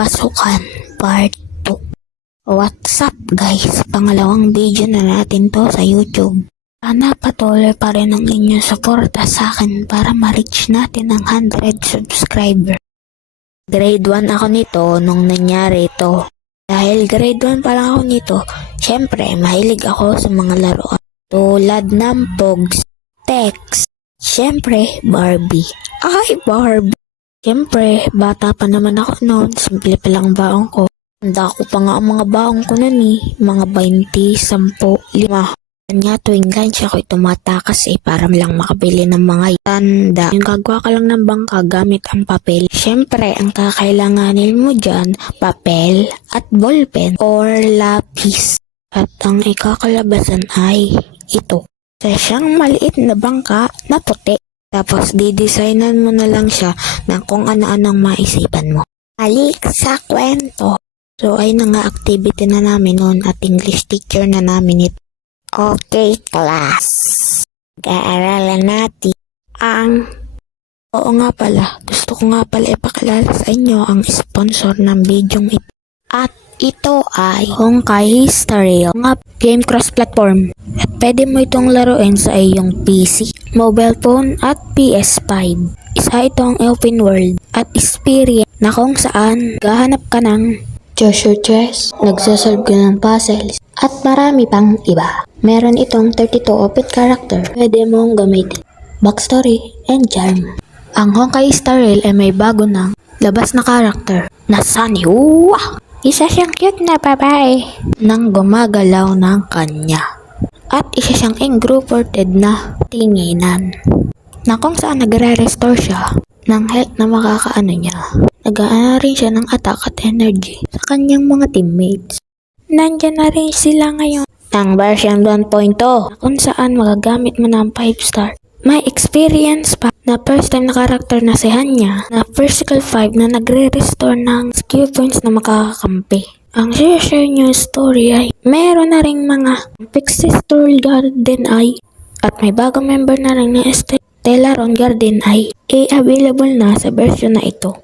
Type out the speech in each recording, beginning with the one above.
Pasukan Part 2. What's up guys? Pangalawang video na natin to sa YouTube. Sana patuloy pa rin ang inyong suporta sa akin para ma-reach natin ang 100 subscriber. Grade 1 ako nito nung nangyari ito. Dahil grade 1 pa lang ako nito, syempre mahilig ako sa mga laruan. Tulad ng Pogs, Tex, syempre Barbie. Ay, Barbie! Syempre, bata pa naman ako noon, simple pa lang ang baong ko. Handa ko pa nga ang mga baong ko noon mga 20, 10, 5. Kanya tuwing lunch ako'y tumatakas para lang makabili ng mga tanda. Yung gagawa ka lang ng bangka gamit ang papel. Syempre, ang kakailanganin mo dyan, papel at ballpen or lapis. At ang ikakalabasan ay ito. Sa siyang maliit na bangka na puti. Tapos didesignan mo na lang siya ng kung ano-anong maisipan mo. Alik sa kwento. So ay na nga activity na namin noon at English teacher na namin ito. Okay class. Mag-aaralan natin ang... Oo nga pala, gusto ko nga pala ipakilala sa inyo ang sponsor ng bidyong ito. At ito ay Honkai Star Rail, nga game cross-platform. At pwede mo itong laruin sa iyong PC, mobile phone at PS5. Isa itong open world at experience na kung saan gahanap ka ng treasure chest, nagsasolve ka ng puzzles, at marami pang iba. Meron itong 32 open character, pwede mong gamitin, backstory, and charm. Ang Honkai Star Rail ay may bago ng labas na character na Sunny. Isa siyang cute na babae nang gumagalaw ng kanya. At isa siyang ingrooported na tinginan na kung saan nagre-restore siya ng health na makakaano niya. Nag-aana rin siya ng attack at energy sa kanyang mga teammates. Nandyan na rin sila ngayon ng version 1.0 kung saan magagamit mo ng 5 star. May experience pa na first time na character na si Hanya na Vertical 5 na nagre-restore ng skill points na makakakampi. Ang share nyo story ay meron na ring mga Pixie Store Garden Eye at may bagong member na rin na Stellaron Garden Eye available na sa version na ito.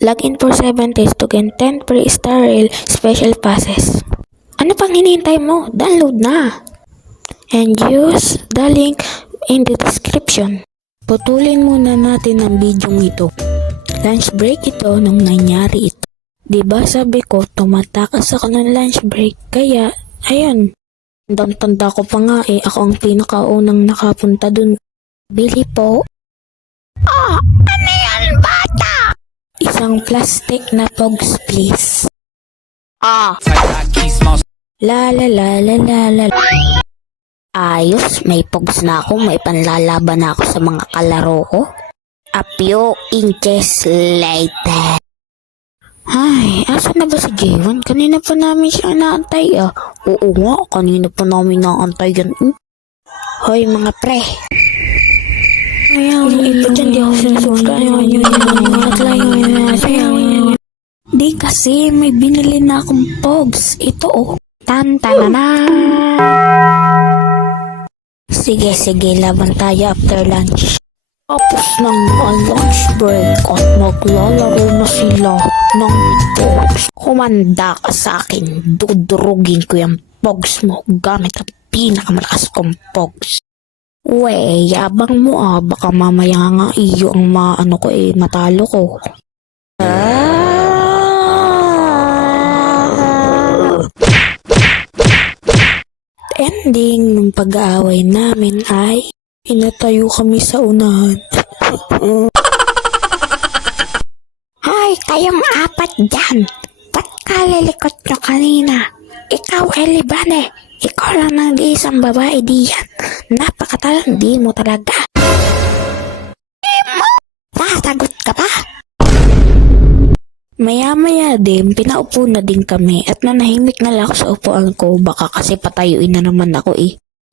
Login for 7 days to gain 10 free Star Rail special passes. Ano pang hinihintay mo? Download na! And use the link in the description. Putulin muna natin ang bidyong ito. Lunch break ito nung nangyari ito. Diba sabi ko tumatakas ako ng lunch break kaya ayun. Tanda ko pa nga ako ang pinakaunang nakapunta dun. Bili po. Ano yan bata? Isang plastic na Pogs please. La la la la la la. Ayos, may Pogs na ako, may panlalaban na ako sa mga kalaro ko. A few inches later. Ay, asa na ba si J1? Kanina pa namin siya inaantay Oo nga, kanina pa namin inaantay yan. Hoy mga pre. Ayaw, ito dyan di ako sinusunod. Di kasi, may binili na akong Pogs. Ito Tantanana. Sige, laban tayo after lunch. Tapos ng lunch break at maglalaro na sila ng Pogs. Kumanda ka sa akin, dudurugin ko yung Pogs mo gamit ang pinakamalakas kong Pogs. We, yabang mo baka mamaya nga iyo ang matalo ko. Ending ng pag-aaway namin ay pinatayo kami sa unahan. Hoy, kayong apat dyan! Ba't kalilikot nyo kanina? Ikaw, Elibane! Ikaw lang nag-iisang babae diyan. Napakatalandi mo talaga. Sasagot ka pa? Maya-maya din, pinaupo na din kami at nanahimik na lang ako sa upuan ko baka kasi patayuin na naman ako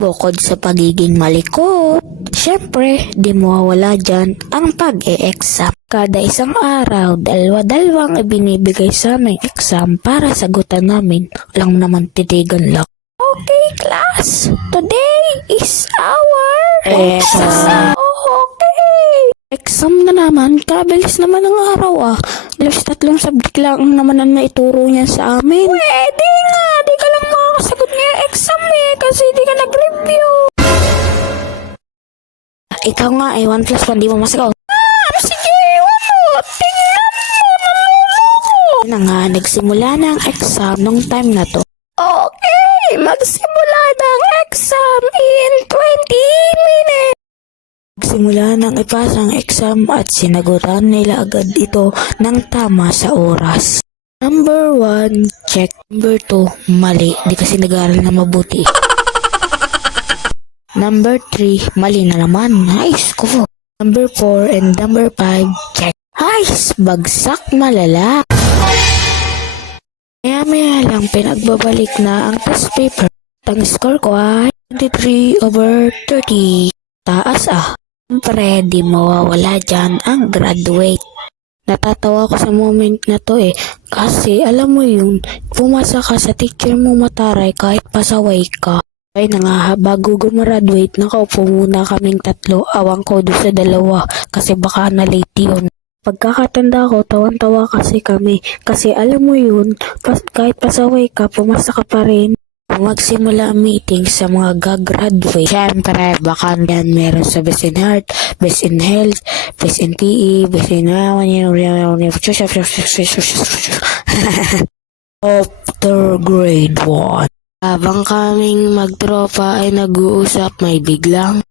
Bukod sa pagiging malikot, syempre, di mawawala dyan ang pag-e-exam. Kada isang araw, dalawa-dalawang ibinibigay sa aming exam para sagutan namin. Walang naman titigan lang. Okay class, today is our exam. Okay. Exam na naman, kabilis naman ang araw ah. Alas 3 subject lang naman ang naituro niya sa amin. Pwede nga, di ka lang makakasagot ngayong exam kasi di ka nag-review. Ikaw nga 1 plus 1 di mo masagot. Sige, tingnan mo, naluloko. Na nga, nagsimula na ang exam nung time na to. Okay, magsimula na ang exam in 20 minutes. Simula nang ipasa ang exam at sinagutan nila agad ito ng tama sa oras. Number 1, check. Number 2, mali. Di kasi nag-aaral na mabuti. Number 3, mali na naman. Nice ko. Number 4 and number 5, check. Nice, bagsak malala. Maya lang pinagbabalik na ang test paper. Ang score ko ay 23/30. Taas ah. Siyempre, di mawawala dyan ang graduate. Natatawa ko sa moment na to kasi alam mo yun, pumasa ka sa teacher mo mataray kahit pasaway ka. Ay na nga, bago gumraduate, nakaupo muna kaming 3, awang ko doon sa 2 kasi baka na late yun. Pagkakatanda ko, tawan-tawa kasi kami kasi alam mo yun, kahit pasaway ka, pumasa ka pa rin. Magsimula ang meeting sa mga gagraduate. Siyempre, baka yan meron sa Best in Heart, Best in Health, Best in PE, Best in after grade 1. Habang kaming magtropa ay nag-uusap, may biglang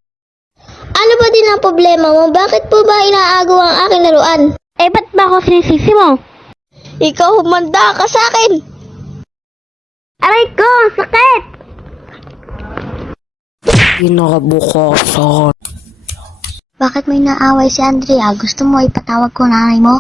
Ano ba din ang problema mo? Bakit po ba inaagaw ang aking laruan? Ba't ba ako sinisisi mo? Ikaw humanda ka sa akin! Aray ko! Sakit! Kinabukasan. Bakit may naaway si Andrea? Gusto mo ipatawag ko nanay mo?